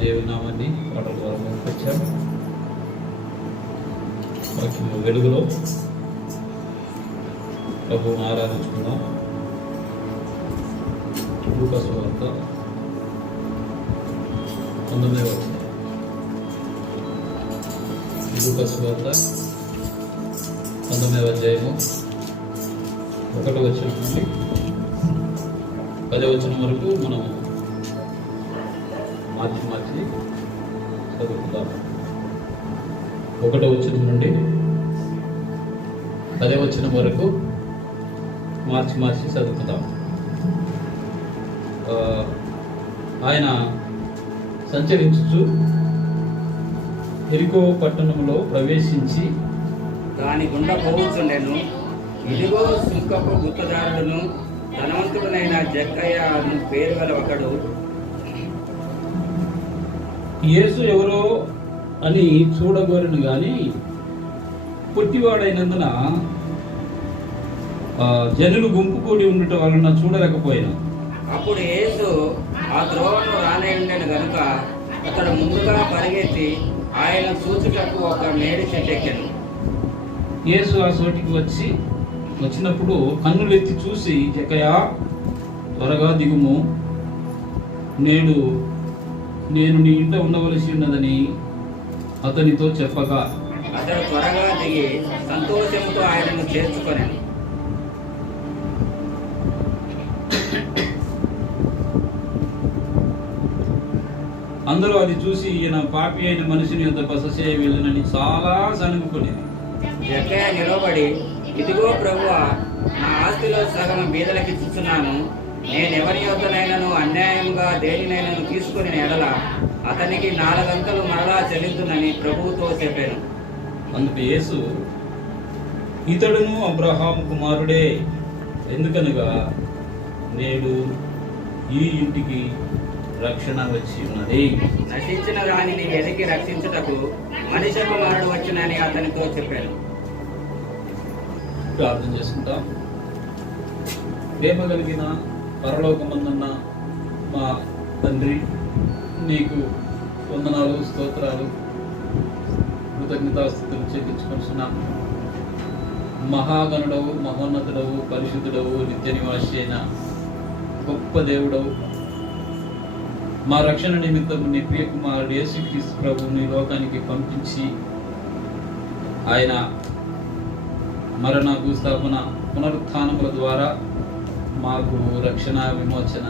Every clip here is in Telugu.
దేవుని నామాన్ని పాటల ద్వారా పంపించాం. వెలుగులో ప్రభువును ఆరాధించుకుందాం. లూకాసు వార్త 19వ వచనం. లూకాసు వార్త 19వ అధ్యాయము 1వ వచనం నుండి 10వ వచనం వరకు మనం మార్చి చదువుకుందాం. 1వ వచనం నుండి 10వ వచనం వరకు మార్చి చదువుకుందాం. ఆయన సంచరించుచు యెరికో పట్టణంలో ప్రవేశించి దాని గుండా పోవచ్చుండెను. ఇదిగో సుంకపు గుత్తదారుడును ధనవంతుడునైన జక్కయ్య పేరు గల ఒకడు యేసు ఎవరో అని చూడగోరను గాని పొట్టివాడైనందున జనులు గుంపు కూడి ఉండటం వలన చూడలేకపోయాను. అప్పుడు యేసు ఆ త్రోవను రానేయుండెను గనుక అతడు ముందుగా పరిగెత్తి ఆయన చూచుటకు ఒక మేడి చెట్టు ఎక్కెను. యేసు ఆ చోటికి వచ్చినప్పుడు కన్నులెత్తి చూసి, జక్కయ్య త్వరగా దిగుము, నేను నీ ఇంట ఉండవలసి ఉన్నదని అతనితో చెప్పగా అతడు త్వరగా దిగి సంతోషంతో ఆయనను చేర్చుకొనెను. అందరూ అది చూసి ఈయన పాపి అయిన మనిషిని యొద్ద బస చేయ వెళ్ళనని చాలా సనుగుకునేది. జక్కయ్య నిలబడి, ఇదిగో ప్రభువా, నా ఆస్తిలో సగం బీదలకి ఇచ్చుచున్నాను. నేనెవరి యొద్దనైనను అన్యాయంగా దేనినైనను తీసుకుని ఎడల అతనికి 4 అంతలు మరలా చెల్లించునని ప్రభువుతో చెప్పాను. అందుకు యేసు, ఇతడును అబ్రహాము కుమారుడే, ఎందుకనగా నేడు ఈ ఇంటికి రక్షణ వచ్చి ఉన్నది. నశించిన దానిని వెతికి రక్షించుటకు మనిషి కుమారుడు వచ్చునని అతనితో చెప్పాను. ప్రార్థన చేసుకుంటాం. ప్రేమ కలిగిన పరలోకమందున్న మా తండ్రి, నీకు వందనాలు, స్తోత్రాలు, కృతజ్ఞతాస్తుతులు చెల్లించుకుంటున్నాం. మహాగణుడవు, మహోన్నతుడవు, పరిశుద్ధుడవు, నిత్య నివాసి అయిన గొప్ప దేవుడవు, మా రక్షణ నిమిత్తం నీ ప్రియ కుమారుడు యేసుక్రీస్తు ప్రభువుని లోకానికి పంపించి ఆయన మరణ, భూస్థాపన, పునరుత్థానముల ద్వారా మాకు రక్షణ, విమోచన,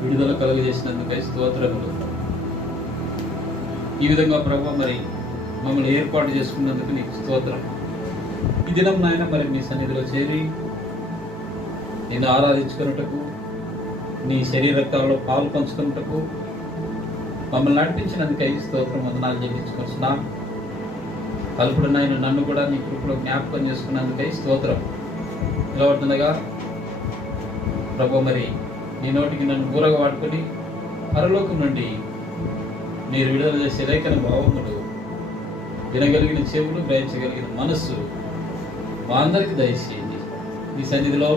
విడుదల కలుగజేసినందుకై స్తోత్రములు. ఈ విధంగా ప్రభు మరి మమ్మల్ని ఏర్పాటు చేసుకున్నందుకు నీకు స్తోత్రం. ఈ దినం నాయన మరి మీ సన్నిధిలో చేరి నిన్ను ఆరాధించుకున్నటకు, నీ శరీర రక్తాలలో పాలు పంచుకున్నటకు మమ్మల్ని నడిపించినందుకై స్తోత్రం, వందనాలు చెల్లించుకుంటున్నాం. కలుపుడు నాయన నన్ను కూడా నీ కృపలో జ్ఞాపకం చేసుకున్నందుకై స్తోత్రం. ఇలా పడుతుండగా ప్రభు మరి నీ నోటికి నన్ను బూరగా వాడుకొని పరలోకం నుండి మీరు విడుదల చేసే లేఖన భావములు వినగలిగిన చెవులు, గ్రహించగలిగిన మనస్సు మా అందరికీ దయచేయండి. ఈ సన్నిధిలో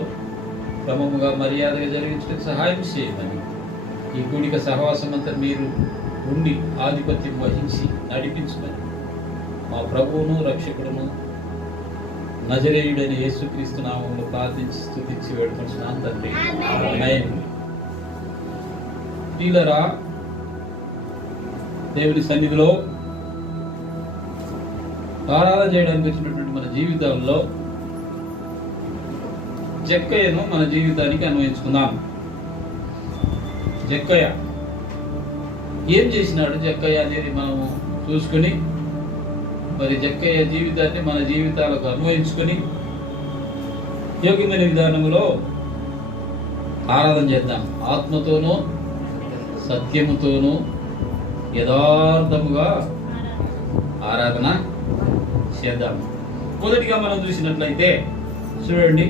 క్రమముగా మర్యాదగా జరిగించడానికి సహాయం చేయమని, ఈ కూడిక సహవాసం అంతా మీరు ఉండి ఆధిపత్యం వహించి నడిపించమని మా ప్రభువును రక్షకుడును నజరేయుడైన యేసుక్రీస్తు నామములో ప్రార్థించి స్తుతించి వేడుకొంటున్నాను తండ్రి, ఆమేన్. ప్రియులారా, దేవుని సన్నిధిలో ఆరాధన చేయడానికి వచ్చినటువంటి మన జీవితాల్లో జక్కయ్యను మన జీవితానికి అన్వయించుకుందాం. జక్కయ్య ఏం చేసినాడు జక్కయ్య అనేది మనము చూసుకుని మరి జక్కయ్య జీవితాన్ని మన జీవితాలకు అన్వయించుకొని యోగ్యమైన విధానంలో ఆరాధన చేద్దాం. ఆత్మతోనూ సత్యముతోనూ యథార్థముగా ఆరాధన చేద్దాం. మొదటిగా మనం చూసినట్లయితే చూడండి,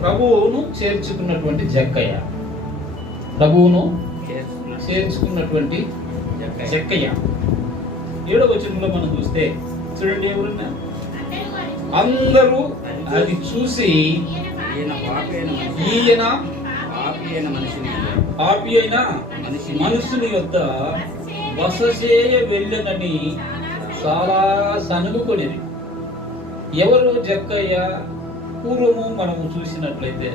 ప్రభువును చేర్చుకున్నటువంటి జక్కయ్య, ప్రభువును చేర్చుకున్నటువంటి జక్కయ్య 7వ వచనంలో మనం చూస్తే చూడండి, ఎవరున్నా అందరూ అది చూసి ఈయన పాపి అయిన మనుషుని యొద్ద బస చేయ వెళ్ళనని చాలా సనుగుకొనేది. ఎవరు జక్కయ్య? పూర్వము మనము చూసినట్లయితే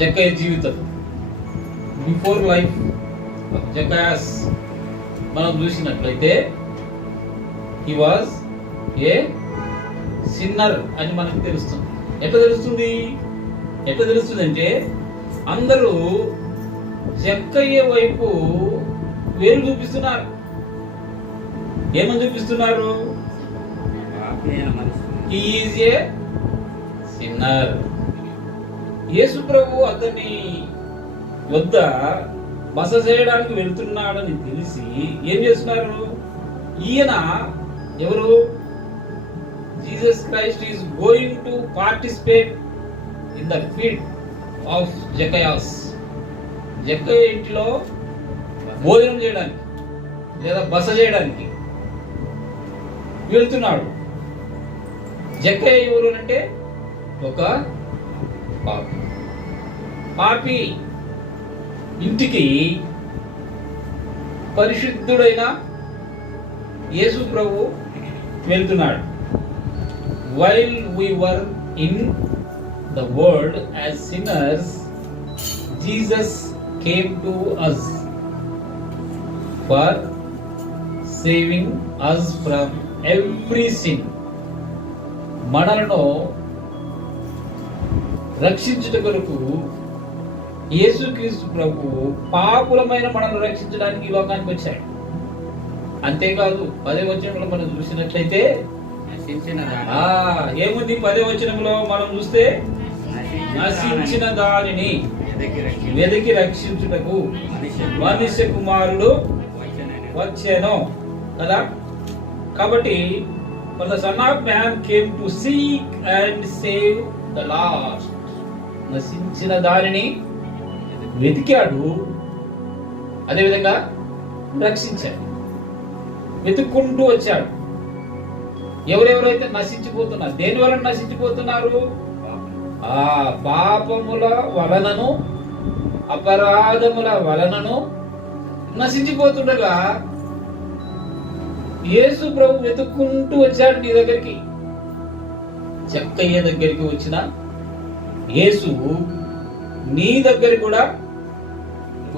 జక్కయ్య జీవితం, బిఫోర్ లైఫ్ జక్కయాస్ మనం చూసినట్లయితే హీ వాజ్ ఏ సిన్నర్ అని మనకు తెలుస్తుంది. ఎట్లా తెలుస్తుంది అంటే అందరూ జక్కయ్య వైపు వేలు చూపిస్తున్నారు. ఏమని చూపిస్తున్నారు? He is a sinner. Yesu ప్రభు అతని వద్ద బస చేయడానికి వెళ్తున్నాడని తెలిసి ఏం చేస్తున్నారు? ఈయన ఎవరు? Jesus Christ is going to participate in the feed of Zacchaeus. Zakkayya ఇంటిలో భోజనం చేయడానికి లేదా బస చేయడానికి వెళ్తున్నాడు. జక్కయ్య ఎవరు అంటే ఒక పాపి ఇంటికి పరిశుద్ధుడైన యేసు ప్రభు వెళ్తున్నాడు. While we were in the world as sinners, Jesus came to us for saving us from every sin. మనలను రక్షించుట కొరకు యేసుక్రీస్తు ప్రభు పాపులమైన మనల్ని రక్షించడానికి ఈ లోకానికి వచ్చాడు. అంతేకాదు 10వ వచనంలో మనం చూసినట్లయితే ఏముంది? 10వ వచనంలో మనం చూస్తే నశించిన దానిని వెదకి రక్షించుటకు మనుష్య కుమారుడు వచ్చెను కదా. కాబట్టి the Son of Man came to seek and save the lost. నశించిన దానిని వెతికాడు, అదేవిధంగా రక్షించాడు. వెతుక్కుంటూ వచ్చాడు. ఎవరెవరైతే నశించిపోతున్నారు, దేని వలన నశించిపోతున్నారు? పాపముల వలనను అపరాధముల వలనను నశించిపోతుండగా యేసు ప్రభు వెతుక్కుంటూ వచ్చాడు నీ దగ్గరికి. జక్కయ్య దగ్గరికి వచ్చిన యేసు నీ దగ్గర కూడా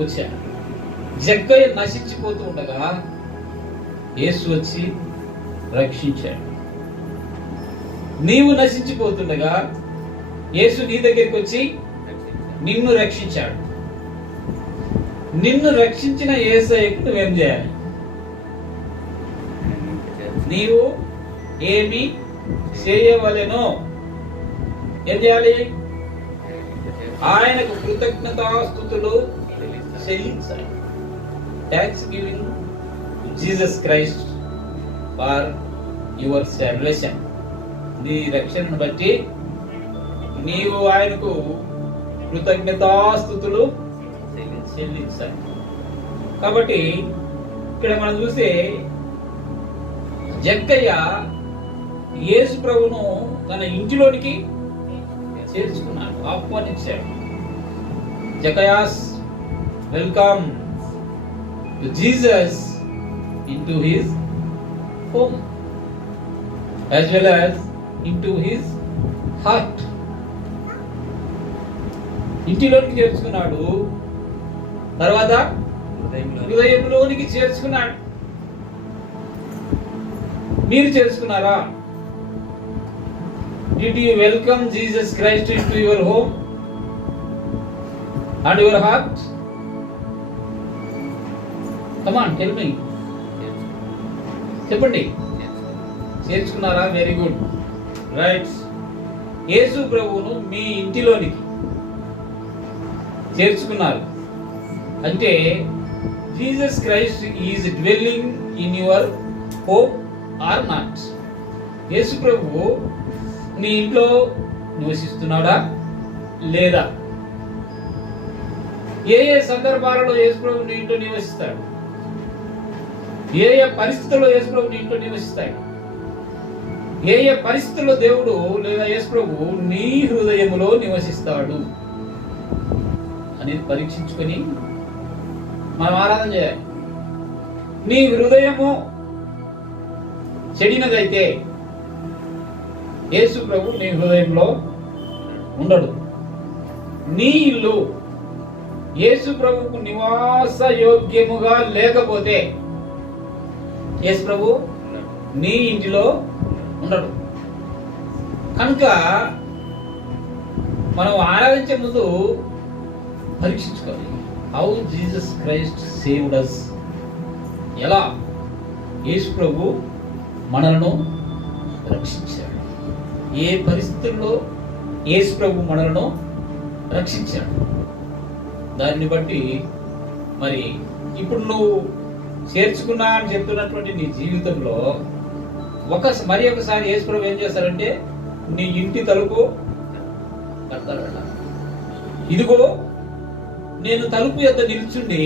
వచ్చాడు. జక్కయ్య నశించిపోతూ ఉండగా యేసు వచ్చి రక్షించాడు. నీవు నశించిపోతుండగా యేసు నీ దగ్గరికి వచ్చి నిన్ను రక్షించాడు. నిన్ను రక్షించిన యేసయ్యకు నువ్వేం చేయాలి? నీవు ఏమి చేయవలెనో ఏం చేయాలి? ఆయనకు కృతజ్ఞతాస్తుతులు చెల్లించాలి. Thanks giving Jesus Christ for your salvation. నీ రక్షణను బట్టి నీవు ఆయనకు కృతజ్ఞతాస్తుతులు చెల్లించాలి. కాబట్టి ఇక్కడ మనం చూస్తే జక్కయ్య యేసు ప్రభును తన ఇంటిలోనికి చేర్చుకున్నాడు, ఆహ్వానించాడు. Zacchaeus welcome to Jesus into his home as well as into his heart. ఇంటిలోనికి చేర్చుకున్నాడు, తర్వాత హృదయంలోనికి చేర్చుకున్నాడు. మీరు చేర్చుకున్నారా? Did you welcome Jesus Christ into your home and your heart? Come on, tell me. చెప్పండి, చేర్చుకున్నారా? Very good, right. యేసు ప్రభువును మీ ఇంటిలోనికి చేర్చుకున్నారు అంటే Jesus Christ is dwelling in your home or not? Yesu ప్రభువు నీ ఇంట్లో నివసిస్తున్నాడా లేదా? ఏ ఏ సందర్భాలలో యేసు ప్రభు నీ ఇంట్లో నివసిస్తాడు? ఏ ఏ పరిస్థితుల్లో యేసు ప్రభు నీ ఇంట్లో నివసిస్తాడు? ఏ ఏ పరిస్థితుల్లో దేవుడు లేదా యేసు ప్రభు నీ హృదయములో నివసిస్తాడు అనేది పరీక్షించుకొని మనం ఆరాధన చేయాలి. నీ హృదయము చెడినదైతే యేసు ప్రభు నీ హృదయంలో ఉండడు. నీ ఇల్లు యేసు ప్రభుకు నివాస యోగ్యముగా లేకపోతే యేసు ప్రభు నీ ఇంటిలో ఉండడు. కనుక మనం ఆరాధించే ముందు పరీక్షించుకోవాలి. How Jesus Christ saved us. ఎలా యేసు ప్రభు మనలను రక్షించాడు? ఏ పరిస్థితుల్లో యేసు ప్రభు మనలను రక్షించాడు? దాన్ని బట్టి మరి ఇప్పుడు నువ్వు చేర్చుకున్నా అని చెప్తున్నటువంటి నీ జీవితంలో మరి ఒకసారి యేసు ప్రభు ఏం చేస్తారంటే నీ ఇంటి తలుపు కడతాడట. ఇదిగో నేను తలుపు యొద్ద నిల్చుండి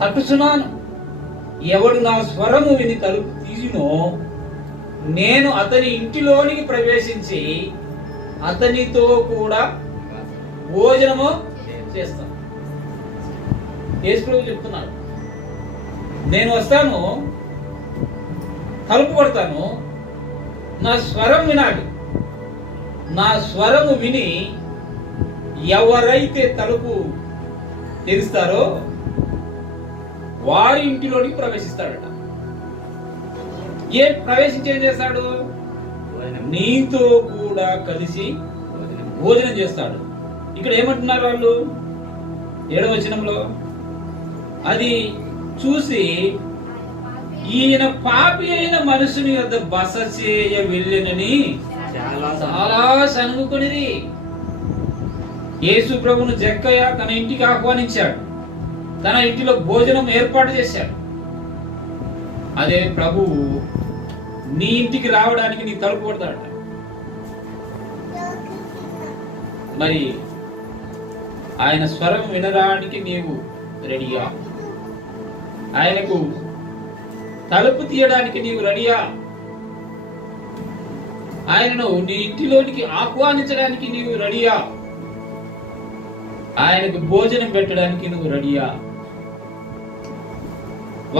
తట్టుచున్నాను. ఎవడు నా స్వరము విని తలుపు తీసినో నేను అతని ఇంటిలోనికి ప్రవేశించి అతనితో కూడా భోజనము చేస్తాను. యేసు ప్రభు చెప్తున్నాడు, నేను వస్తాను, తలుపు కొడతాను, నా స్వరం వినాలి. నా స్వరము విని ఎవరైతే తలుపు తెరుస్తారో వారి ఇంటిలోనికి ప్రవేశిస్తాడట. ప్రవేశించి ఏం చేస్తాడు? నీతో కూడా కలిసి భోజనం చేస్తాడు. ఇక్కడ ఏమంటున్నారు వాళ్ళు 7వ వచనంలో? అది చూసి ఈయన పాపి అయిన మనుషుని వద్ద బస చేయ వెళ్ళినని చాలా సనుగుకొనిది. యేసు ప్రభును జక్కయ్య తన ఇంటికి ఆహ్వానించాడు, తన ఇంటిలో భోజనం ఏర్పాటు చేశాడు. అదే ప్రభువు నీ ఇంటికి రావడానికి నీ తలుపు కొడతాడట. మరి ఆయన స్వరం వినడానికి నీవు రెడీయా? ఆయనకు తలుపు తీయడానికి నీవు రెడీయా? ఆయనను నీ ఇంటిలోనికి ఆహ్వానించడానికి నీవు రెడీయా? ఆయనకు భోజనం పెట్టడానికి నువ్వు రెడీయా?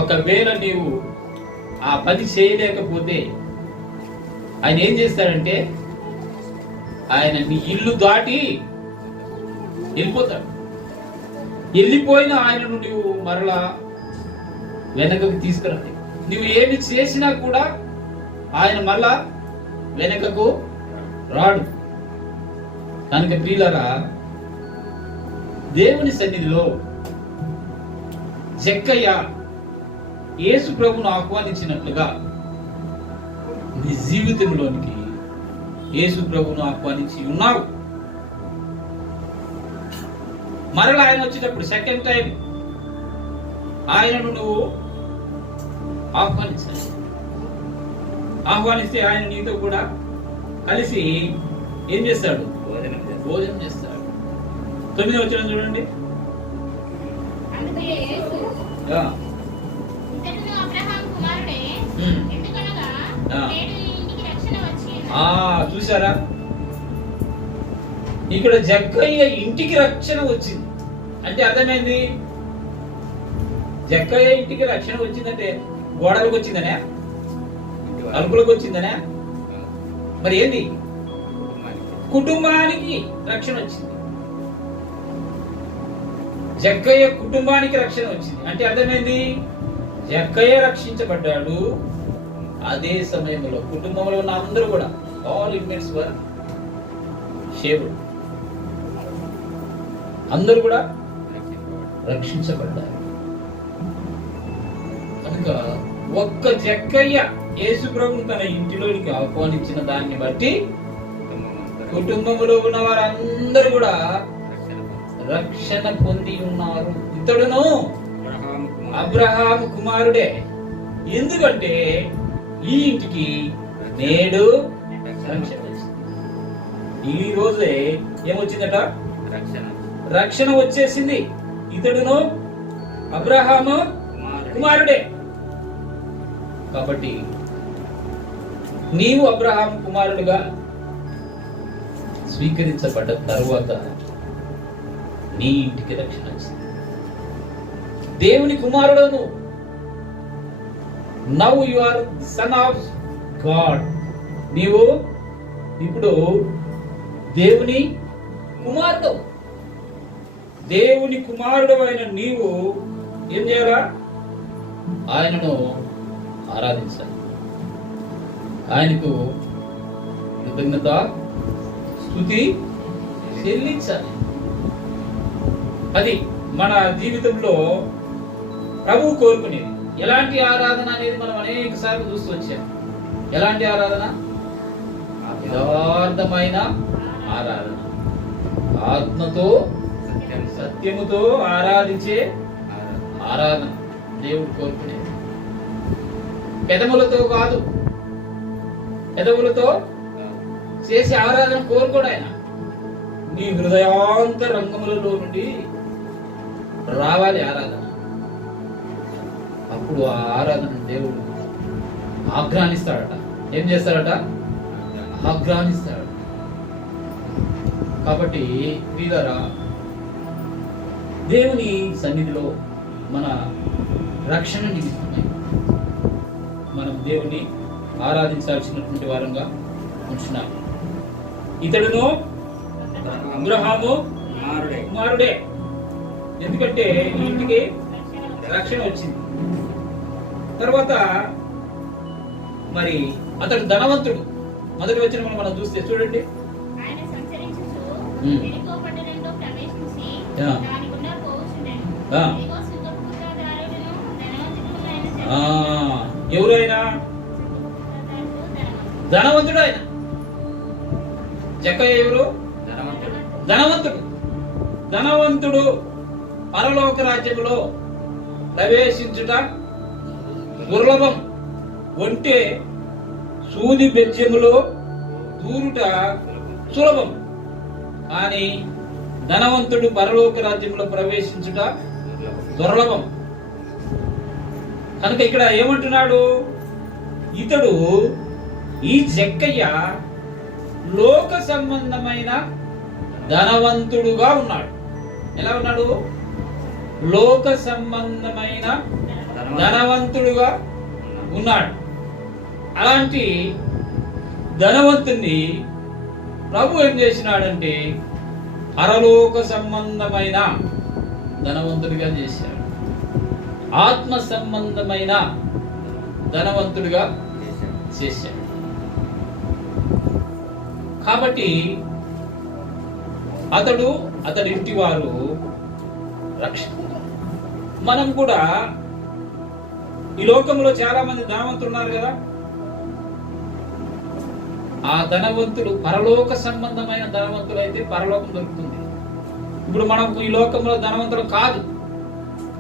ఒకవేళ నీవు ఆ పని చేయలేకపోతే ఆయన ఏం చేస్తాడంటే ఆయన నీ ఇల్లు దాటి వెళ్ళిపోతాడు. వెళ్ళిపోయిన ఆయనను నువ్వు మరలా వెనకకు తీసుకురాలి. నువ్వు ఏమి చేసినా కూడా ఆయన మరలా వెనకకు రాడు. కనుక ప్రియులారా, దేవుని సన్నిధిలో జక్కయ్య యేసు ప్రభువును ఆహ్వానించినట్లుగా నీ జీవితంలోనికి యేసు ప్రభువును ఆహ్వానించి ఉన్నావు. మరలా ఆయన వచ్చేటప్పుడు సెకండ్ టైం ఆయనను నువ్వు ఆహ్వానించాలి. ఆహ్వానిస్తే ఆయన నీతో కూడా కలిసి ఏం చేస్తాడు? భోజనం చేస్తాడు. 9వ వచనం చూడండి. చూసారా, ఇక్కడ జక్కయ్య ఇంటికి రక్షణ వచ్చింది అంటే అర్థమైంది. జక్కయ్య ఇంటికి రక్షణ వచ్చిందంటే గోడలకు వచ్చిందనే, అలుపులకు వచ్చిందనే? మరి ఏంది? కుటుంబానికి రక్షణ వచ్చింది. జక్కయ్య కుటుంబానికి రక్షణ వచ్చింది అంటే అర్థమైంది. జక్కయ్య రక్షించబడ్డాడు, అదే సమయంలో కుటుంబంలో ఉన్న అందరూ కూడా ఆల్ ఇన్మేట్స్ వర్ సేవ్డ్. అందరూ కూడా రక్షించబడ్డారు. కనుక ఒక్క జక్కయ్య యేసు ప్రభువును తన ఇంటిలోనికి ఆహ్వానించిన దాన్ని బట్టి కుటుంబంలో ఉన్న వారందరూ కూడా రక్షణ పొంది ఉన్నారు. ఇతడును అబ్రహాము కుమారుడే. ఎందుకంటే ఈ ఇంటికి నేడు రక్షణ వచ్చింది. ఈ రోజే ఏమొచ్చిందట? రక్షణ వచ్చేసింది. ఇతడును అబ్రహాము కుమారుడే. కాబట్టి నీవు అబ్రహాము కుమారుడుగా స్వీకరించబడ్డ తరువాత నీ ఇంటికి రక్షణ వచ్చింది. దేవుని కుమారుడు. Now you are son of God. నీవు ఇప్పుడు దేవుని కుమారుడు. దేవుని కుమారుడు అయిన నీవు ఏం చేయాలా? ఆయనను ఆరాధించాలి. ఆయనకు కృతజ్ఞత స్తుతి చెల్లించాలి. అది మన జీవితంలో ప్రభువు కోరుకునేది. ఎలాంటి ఆరాధన అనేది మనం అనేక సార్లు చూస్తూ వచ్చాం. ఎలాంటి ఆరాధన? యథార్థమైన ఆరాధన, ఆత్మతో సత్యముతో ఆరాధించే ఆరాధన దేవుడు కోరుకునేది. పెదవులతో కాదు, పెదవులతో చేసే ఆరాధన కోరుకోడు ఆయన. నీ హృదయాంతరంగములలో నుండి రావాలి ఆరాధన. అప్పుడు ఆ ఆరాధన దేవుడు ఆగ్రానిస్తాడట. ఏం చేస్తాడట? ఆగ్రానిస్తాడు. కాబట్టి వీళ్ళరా, దేవుని సన్నిధిలో మన రక్షణ నిమిత్తమై మనం దేవుని ఆరాధించాల్సినటువంటి వారంగా ఉంటున్నాం. ఇతడును అబ్రహాము కుమారుడే. ఎందుకంటే ఈ ఇంటికి రక్షణ వచ్చింది. తర్వాత మరి అతడు ధనవంతుడు. మొదటి వచనం మనం చూస్తే చూడండి. ఎవరైనా ధనవంతుడు. ఆయన జక్కయ్య ఎవరు? ధనవంతుడు. ధనవంతుడు పరలోక రాజ్యములో ప్రవేశించుట దుర్లభం. ఒంటే సూది బెజ్యములో దూరుట సులభం. కానీ ధనవంతుడు పరలోక రాజ్యంలో ప్రవేశించుట దుర్లభం. కనుక ఇక్కడ ఏమంటున్నాడు? ఇతడు, ఈ జక్కయ్య లోక సంబంధమైన ధనవంతుడుగా ఉన్నాడు. ఎలా ఉన్నాడు? లోక సంబంధమైన ధనవంతుడుగా ఉన్నాడు. అలాంటి ధనవంతుణ్ణి ప్రభు ఏం చేసినాడంటే పరలోక సంబంధమైన ధనవంతుడిగా చేశాడు. ఆత్మ సంబంధమైన ధనవంతుడిగా చేశాడు. కాబట్టి అతడి ఇంటి వారు రక్షణ. మనం కూడా ఈ లోకంలో చాలా మంది ధనవంతులు ఉన్నారు కదా. ఆ ధనవంతులు పరలోక సంబంధమైన ధనవంతులు అయితే పరలోకం దొరుకుతుంది. ఇప్పుడు మనం ఈ లోకంలో ధనవంతులు కాదు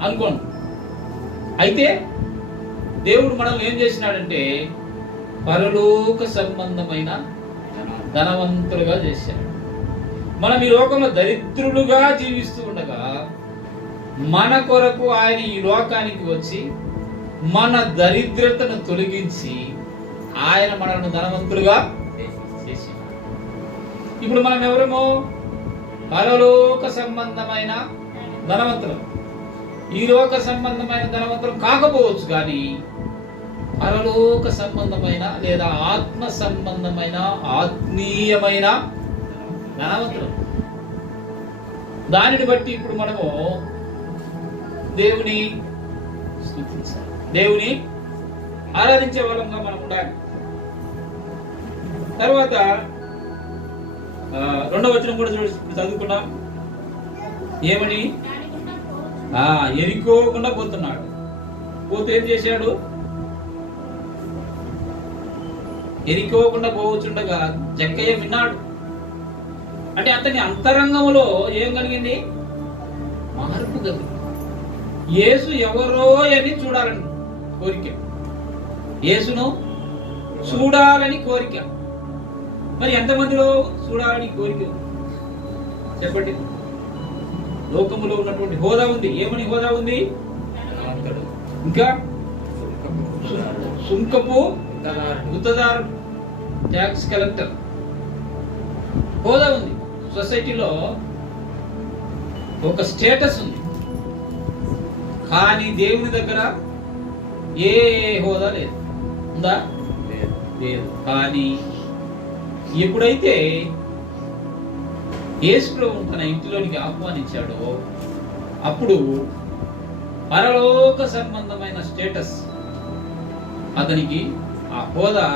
అనుకోండి. అయితే దేవుడు మనల్ని ఏం చేసినాడంటే పరలోక సంబంధమైన ధనవంతులుగా చేశాడు. మనం ఈ లోకంలో దరిద్రులుగా జీవిస్తూ ఉండగా మన కొరకు ఆయన ఈ లోకానికి వచ్చి మన దరిద్రతను తొలగించి ఆయన మనల్ని ధనవంతులుగా చేశాడు. ఇప్పుడు మనం ఎవరేమో పరలోక సంబంధమైన ధనవంతులు. ఈ లోక సంబంధమైన ధనవంతులు కాకపోవచ్చు, కానీ పరలోక సంబంధమైన లేదా ఆత్మ సంబంధమైన ఆత్మీయమైన ధనవంతులు. దానిని బట్టి ఇప్పుడు మనము దేవుని స్తుతించాలి, దేవుని ఆరాధించే వాళ్ళంగా మనం ఉండాలి. తర్వాత 2వ వచనం కూడా చదువుకున్నాం. ఏమని? ఎరికోకుండా పోతున్నాడు. పోతే ఏం చేశాడు? ఎరికోకుండా పోవచ్చుండగా జక్కయ్య విన్నాడు. అంటే అతని అంతరంగంలో ఏం కలిగింది? మార్పు కలిగింది. యేసు ఎవరో అని చూడాలని కోరిక, యేసును చూడాలని కోరిక. మరి ఎంతమందిలో చూడాలని కోరిక చెప్పండి? లోకములో ఉన్నటువంటి హోదా ఉంది. ఏమని హోదా ఉంది? ధనవంతుడు, ఇంకా సుంకపు సుంకపు గుత్తదారు, ట్యాక్స్ కలెక్టర్ హోదా ఉంది. సొసైటీలో ఒక స్టేటస్ ఉంది. కానీ దేవుని దగ్గర ఏ హోదా లేదు. ఉందా? లేదు. కానీ ఎప్పుడైతే యేసు ప్రభువు తన ఇంటిలోనికి ఆహ్వానించాడో అప్పుడు పరలోక సంబంధమైన స్టేటస్ అతనికి, ఆ హోదా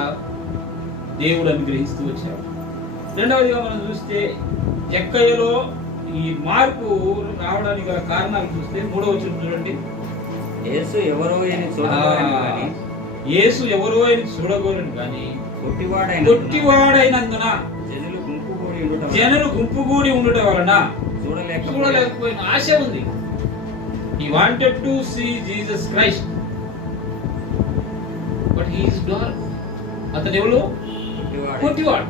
దేవుడు అనుగ్రహిస్తూ వచ్చాడు. రెండవదిగా మనం చూస్తే జక్కయ్యలో ఈ మార్పు రావడానికి గల కారణాలు చూస్తే 3వ వచనం చూడండి. యేసు ఎవరో అని చూడగోరని గాని, యేసు ఎవరో అని చూడగోరని కానీ కొట్టివాడైనందున జనులు గుంపుగూడి ఉండుట వలన చూడలేకపోయిన చూడలేకపోయిన ఆశ ఉంది. He wanted to see Jesus Christ, but he is dark. అతను ఎవరు? కొట్టివాడు.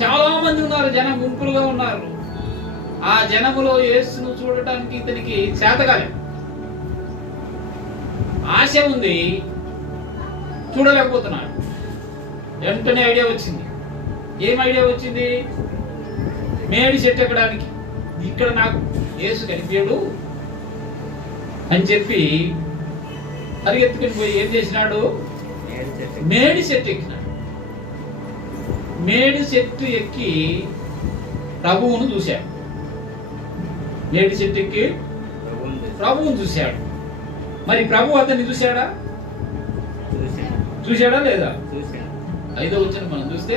చాలా మంది ఉన్నారు, జనం గుంపులుగా ఉన్నారు. ఆ జనములో యేసును చూడటానికి ఇతనికి చేతగాలేదు. ఆశ ఉంది, చూడలేకపోతున్నాడు. వెంటనే ఐడియా వచ్చింది. ఏం ఐడియా వచ్చింది? మేడి చెట్టు ఎక్కడానికి, ఇక్కడ నాకు యేసు కనిపించడు అని చెప్పి పరిగెత్తుకుని పోయి ఏం చేసినాడు? మేడి చెట్టు ఎక్కినాడు. మేడి చెట్టు ఎక్కి ప్రభువును చూశాడు. మేడి చెట్టు ఎక్కి ప్రభువును చూశాడు. మరి ప్రభు అతన్ని చూశాడా? చూశాడా లేదా? 5వ వచనం మనం చూస్తే,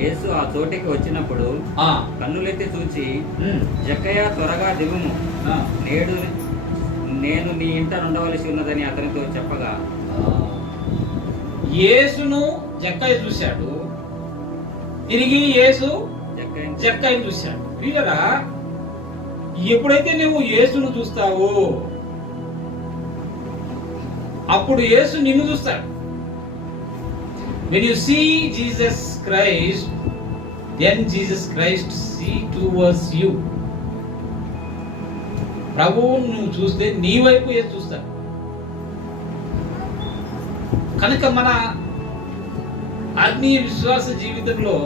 యేసు ఆ చోటికి వచ్చినప్పుడు కన్నులెత్తి చూచి, జక్కయ్య త్వరగా దిగుము, నేడు నేను నీ ఇంట ఉండవలసి ఉన్నదని అతనితో చెప్పగా, యేసును జక్కయ్య చూశాడు. తిరిగి యేసు జక్కయ్యను చూశాడు. వీళ్ళరా, ఎప్పుడైతే నువ్వు యేసును చూస్తావో అప్పుడు యేసు నిన్ను చూస్తాడు. When you see Jesus Christ, then Jesus Christ see towards you. ప్రభువును నువ్వు చూస్తే నీ వైపు యేసు చూస్తాడు. కనుక మన ఆత్మీయ విశ్వాస జీవితంలో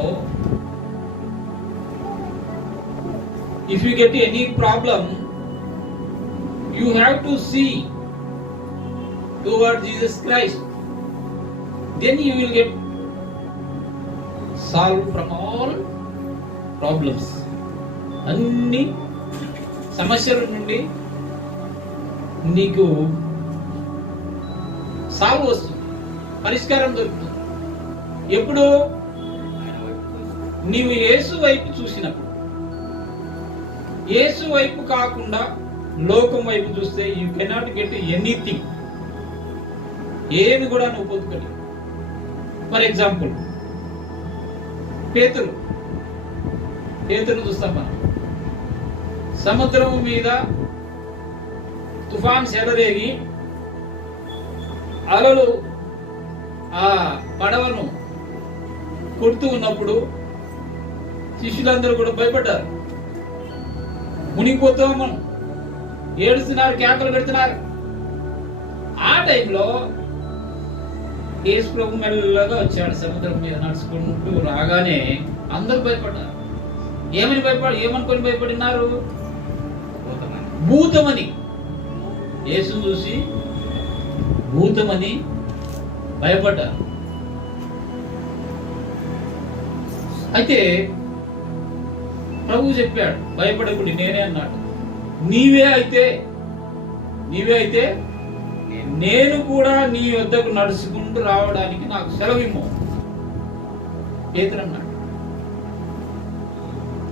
if you get any problem, you have to see toward Jesus Christ. Then you will get solved from all problems. అన్ని సమస్యల నుండి నీకు సాల్వ్ వస్తుంది, పరిష్కారం దొరుకుతుంది. ఎప్పుడు? నీవు యేసు వైపు చూసినప్పుడు. యేసు వైపు కాకుండా లోకం వైపు చూస్తే యూ కెనాట్ గెట్ ఎనీథింగ్. ఏమి కూడా నువ్వు పొందుకోలేవు. ఫర్ ఎగ్జాంపుల్, పేతురు చూస్తాం మనం. సముద్రం మీద తుఫాన్ చెలరేగి అలలు ఆ పడవను కొడుతూ ఉన్నప్పుడు శిష్యులందరూ కూడా భయపడ్డారు. మునిగిపోతాం మనం, ఏడుస్తున్నారు, కేకలు పెడుతున్నారు. ఆ టైంలో యేసు ప్రభు మెల్లగా వచ్చాడు. సముద్రం మీద నడుచుకుంటూ రాగానే అందరూ భయపడ్డారు. ఏమనుకొని భయపడినారు? భూతమని. యేసును చూసి భూతమని భయపడ్డారు. అయితే ప్రభు చెప్పాడు, భయపడకుడి, నేనే అన్నాడు. నీవే అయితే నేను కూడా నీ వద్దకు నడుచుకుంటూ రావడానికి నాకు సెలవిమ్ము పేతురు అన్నాడు.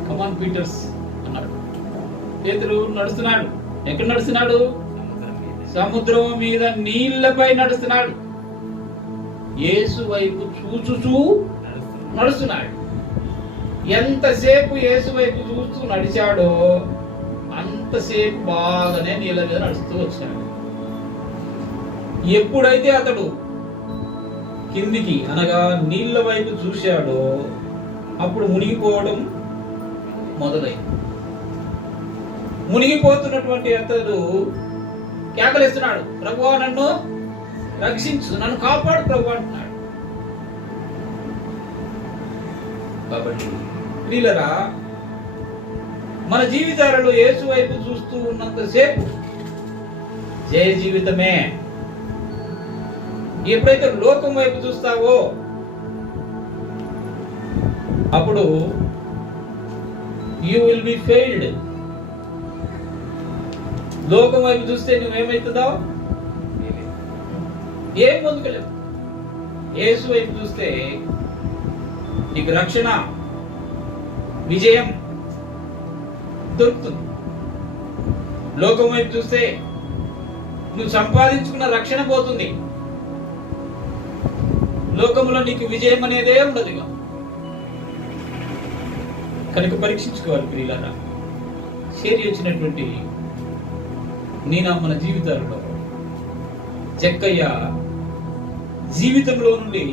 కమాన్ పీటర్స్ అన్నాడు. పేతురు నడుస్తున్నాడు. ఎక్కడ నడుస్తున్నాడు? సముద్రం మీద నీళ్లపై నడుస్తున్నాడు. యేసు వైపు చూచుచూ నడుస్తున్నాడు. ఎంతసేపు యేసు వైపు చూస్తూ నడిచాడో అంత ఉన్నంతసేపు బాగానే నీళ్ళ మీద నడుస్తూ వచ్చాడు. ఎప్పుడైతే అతడు కిందికి అనగా నీళ్ళ వైపు చూశాడో అప్పుడు మునిగిపోవడం మొదలైంది. మునిగిపోతున్నటువంటి అతడు కేకలేస్తున్నాడు, ప్రభువా నన్ను రక్షించు, నన్ను కాపాడు ప్రభు అంటున్నాడు. కాబట్టి ప్రియులరా, మన జీవితాలలో యేసు వైపు చూస్తూ ఉన్నంతసేపు జయ జీవితమే. ఎప్పుడైతే లోకం వైపు చూస్తావో అప్పుడు యూ విల్ బి ఫెయిల్డ్. లోకం వైపు చూస్తే నువ్వేమవుతుందో ఏం ముందుకెళ్ళవు. యేసు వైపు చూస్తే నీకు రక్షణ, విజయం దొరుకుతుంది. లోకం వైపు చూస్తే నువ్వు సంపాదించుకున్న రక్షణ పోతుంది. లోకంలో నీకు విజయం అనేదే ఉండదు. కనుక పరీక్షించుకోవాలి ప్రియులారా. షేర్ వచ్చినటువంటి మన జీవితాలలో జక్కయ్య జీవితంలో నుండి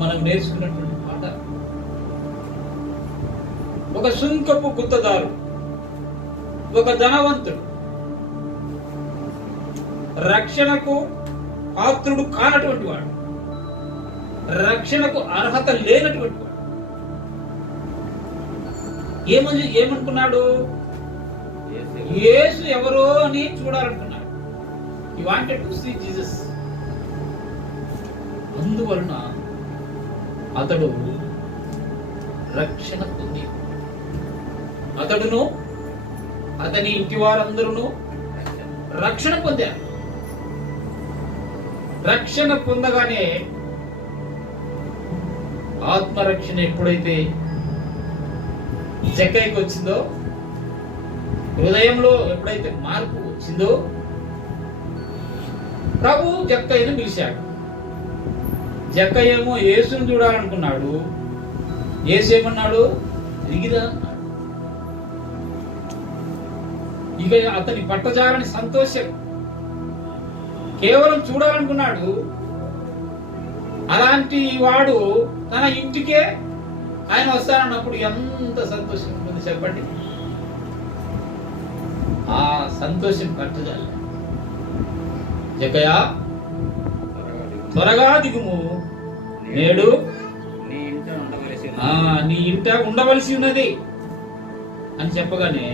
మనం నేర్చుకున్నటువంటి మాట, ఒక సుంకపు గుత్తదారు, ఒక ధనవంతుడు, రక్షణకు పాత్రుడు కానటువంటి వాడు, రక్షణకు అర్హత లేనటువంటి వాడు ఏమనుకున్నాడు? యేసు ఎవరో అని చూడాలనుకున్నాడు. He wanted to see Jesus. అందువలన అతడు రక్షణ పొంది, అతడును అతని ఇంటి వారందరూ రక్షణ పొందారు. రక్షణ పొందగానే ఆత్మరక్షణ ఎప్పుడైతే జక్కయ్యకి వచ్చిందో, హృదయంలో ఎప్పుడైతే మార్పు వచ్చిందో, ప్రభు జక్కయ్యను పిలిచాడు. జక్కయ్య ఏమో యేసును చూడాలనుకున్నాడు. యేసు ఏమన్నాడు? దిగిరా అన్నాడు. ఇక అతని పట్టజాలని సంతోషం, కేవలం చూడాలనుకున్నాడు. అలాంటి వాడు తన ఇంటికే ఆయన వస్తానన్నప్పుడు ఎంత సంతోషం ఉంటుంది చెప్పండి. ఆ సంతోషం పట్టజాలి. జక్కయ్య త్వరగా దిగుము, నేడు నీ ఇంట ఉండవలసి ఉన్నది అని చెప్పగానే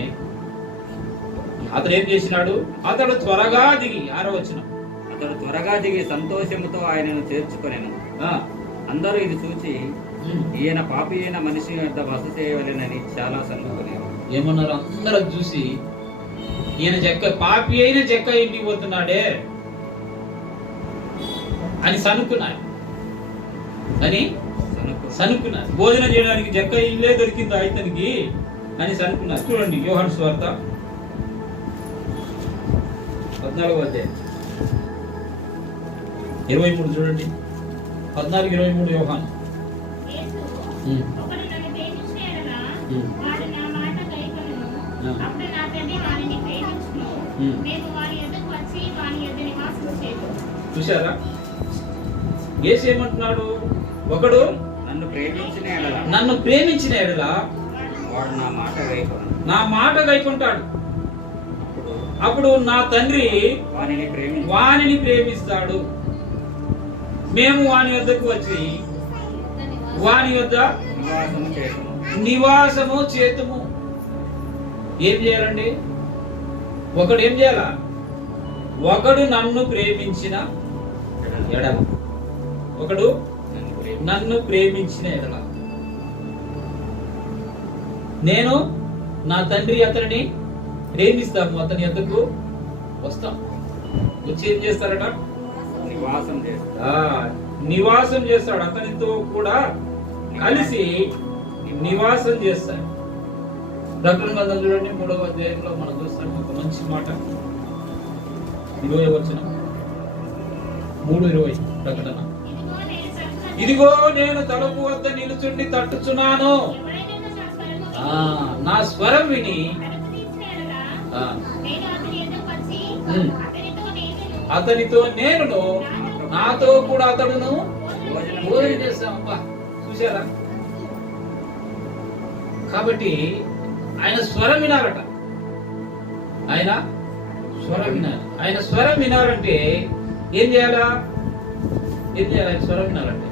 అతడు ఏం చేసినాడు? అతడు త్వరగా దిగి, 6వ వచనం, అతడు త్వరగా దిగి సంతోషముతో ఆయనను చేర్చుకొనెను. అందరూ ఇది చూచి ఈయన పాపి అయిన మనిషి వద్ద బస చేయవలెనని చాలా సన్నుకునేవారు. ఏమన్నారు? అందరూ చూసి ఈయన పాపి అయిన జక్కయ్య ఇంటికి పోతున్నాడే అని సనుక్కున్నారు. భోజనం చేయడానికి జక్కయ్య ఇల్లే దొరికింది ఇతనికి అని సనుక్కున్నారు. చూడండి యోహాను సువార్త 14వ అధ్యాయం 23 చూడండి. 14:23 యోహాను. చూసారా? యేసు ఏమంటున్నాడు? ఒకడు నన్ను ప్రేమించిన ఎడల వాడు నా మాట గైకొంటాడు. అప్పుడు నా తండ్రి వానిని ప్రేమిస్తాడు. మేము వాని వద్దకు వచ్చి వాని వద్ద నివాసము చేతుము. ఏం చేయాలండి? ఒకడు ఏం చేయాలా? ఒకడు నన్ను ప్రేమించిన ఎడల, ఒకడు నన్ను ప్రేమించిన ఎడల నేను నా తండ్రి అతనిని ప్రేమిస్తాము, అతని వద్దకు వస్తాం. వచ్చి ఏం చేస్తారట? నివాసం చేస్తాడు. అతనితో కూడా కలిసి నివాసం చేస్తాడు. ప్రకటన గ్రంథం చూడండి 3వ అధ్యాయంలో మనం చూస్తాం ఒక మంచి మాట. 20వ వచనం, 3:20 ప్రకటన. ఇదిగో నేను తలుపు వద్ద నిలుచుండి తట్టుచున్నాను. నా స్వరం విని ఆ, నేను అతని యొద్దకు వచ్చి ఉమ్. అతనితో అతనితో నేనును నేనును నాతో కూడా అతడును భోజనం భోజనం చేస్తాం. అబ్బా, చూసారా? కాబట్టి ఆయన స్వరం వినాలట. ఆయన స్వరం వినాలి. ఆయన స్వరం వినాలంటే ఏం చేయాలా? ఏం చేయాలి? ఆయన స్వరం వినాలంటే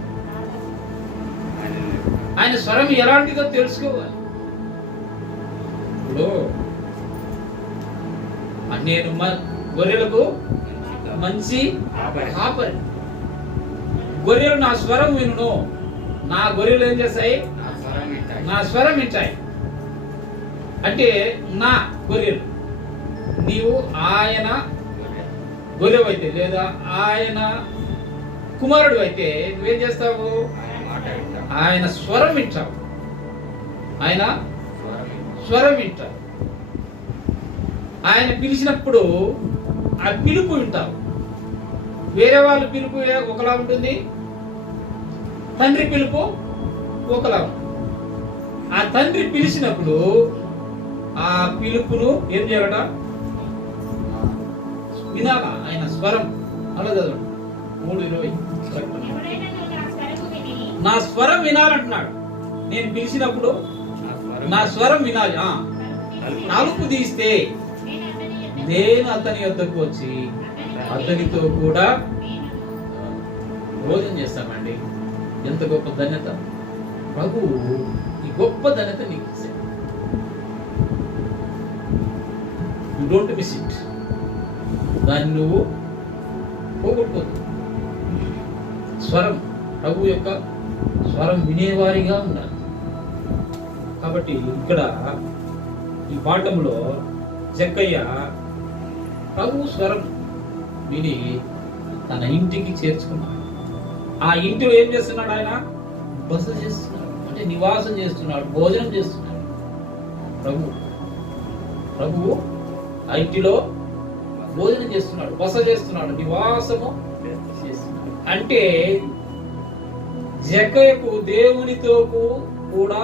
ఆయన స్వరం ఎలాంటిదో తెలుసుకోవాలి. ఇప్పుడు నేను గొర్రెలకు మంచి కాపరి. గొర్రెలు నా స్వరం వినును. నా గొర్రెలు ఏం చేస్తాయి? నా స్వరం వింటాయి. అంటే నా గొర్రెలు. నీవు ఆయన గొర్రెవైతే లేదా ఆయన కుమారుడు అయితే నువ్వేం చేస్తావు? ఆయన స్వరం వింటావు. ఆయన స్వరం వింటావు. ఆయన పిలిచినప్పుడు ఆ పిలుపు వింటావు. వేరే వాళ్ళ పిలుపు ఒకలా ఉంటుంది, తండ్రి పిలుపు ఒకలా ఉంటుంది. ఆ తండ్రి పిలిచినప్పుడు ఆ పిలుపును ఏం చేయాలట? వినాలా? ఆయన స్వరం. అలా చదవండి 3:20. ఎవడైనను నా స్వరము విని నా స్వరం వినాలంటున్నాడు. నేను పిలిచినప్పుడు నా స్వరం వినాలి. తలుపు తీస్తే నేను అతని యొద్దకు వచ్చి అతనితో కూడా భోజనం చేస్తామండి. ఎంత గొప్ప ధన్యత! ప్రభు ఈ గొప్ప ధన్యత నీకు ఇచ్చాడు. You don't miss it. దాన్ని నువ్వు పోగొట్టుకోవద్దు. స్వరం, ప్రభు యొక్క స్వరం వినేవారిగా ఉండాలి. కాబట్టి ఇక్కడ ఈ పాఠంలో జక్కయ్య ప్రభు స్వరం విని తన ఇంటికి చేర్చుకున్నాడు. ఆ ఇంటిలో ఏం చేస్తున్నాడు? ఆయన బస చేస్తున్నాడు, అంటే నివాసం చేస్తున్నాడు, భోజనం చేస్తున్నాడు. ప్రభు ఆ ఇంటిలో భోజనం చేస్తున్నాడు, బస చేస్తున్నాడు, నివాసము చేస్తున్నాడు. అంటే జక్కయ్యకు దేవునితో కూడా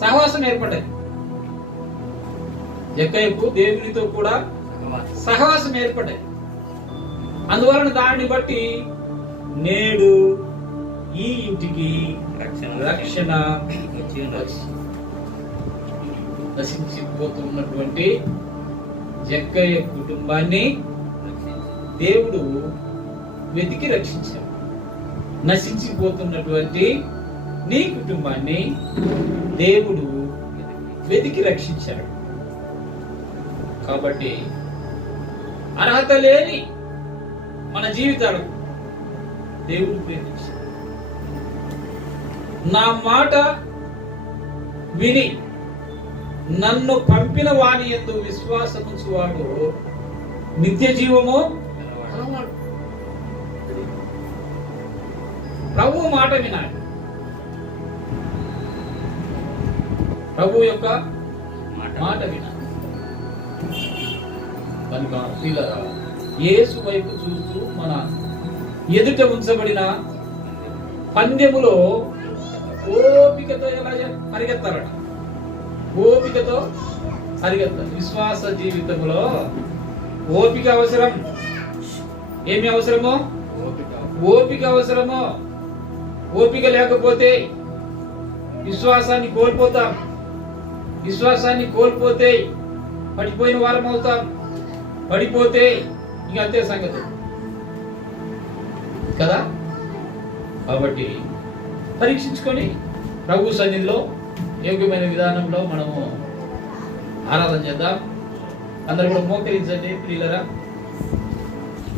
సహవాసం ఏర్పడ్డది. జక్కయ్యకు దేవునితో కూడా సహవాసం ఏర్పడ్డది. అందువలన దాన్ని బట్టి నేడు ఈ ఇంటికి రక్షణ నశించిపోతున్నటువంటి జక్కయ్య కుటుంబాన్ని దేవుడు వెతికి రక్షించాడు. నశించిపోతున్నటువంటి నీ కుటుంబాన్ని దేవుడు వెతికి రక్షించాడు. కాబట్టి అర్హత లేని మన జీవితాలు దేవుడు ప్రేమించాడు. నా మాట విని నన్ను పంపిన వాని యందు విశ్వాసముంచువాడు నిత్య జీవము కలవాడు. ప్రభు మాట వినాలి. ప్రభు యొక్క మాట వినాలి. కనుక ప్రియులారా, యేసు వైపు చూస్తూ మన ఎదుట ఉంచబడిన పందెములో ఓపికతో ఎలా పరిగెత్తారట? ఓపికతో పరిగెత్తాలి. విశ్వాస జీవితంలో ఓపిక అవసరం. ఏమి అవసరమో? ఓపిక అవసరమో. ఓపిక లేకపోతే విశ్వాసాన్ని కోల్పోతాం. విశ్వాసాన్ని కోల్పోతే పడిపోయిన వారం అవుతాం. పడిపోతే ఇంక అంతే సంగతి కదా. కాబట్టి పరీక్షించుకొని ప్రభు సన్నిధిలో యోగ్యమైన విధానంలో మనము ఆరాధన చేద్దాం. అందరూ కూడా మోకరించండి ప్రియులరా.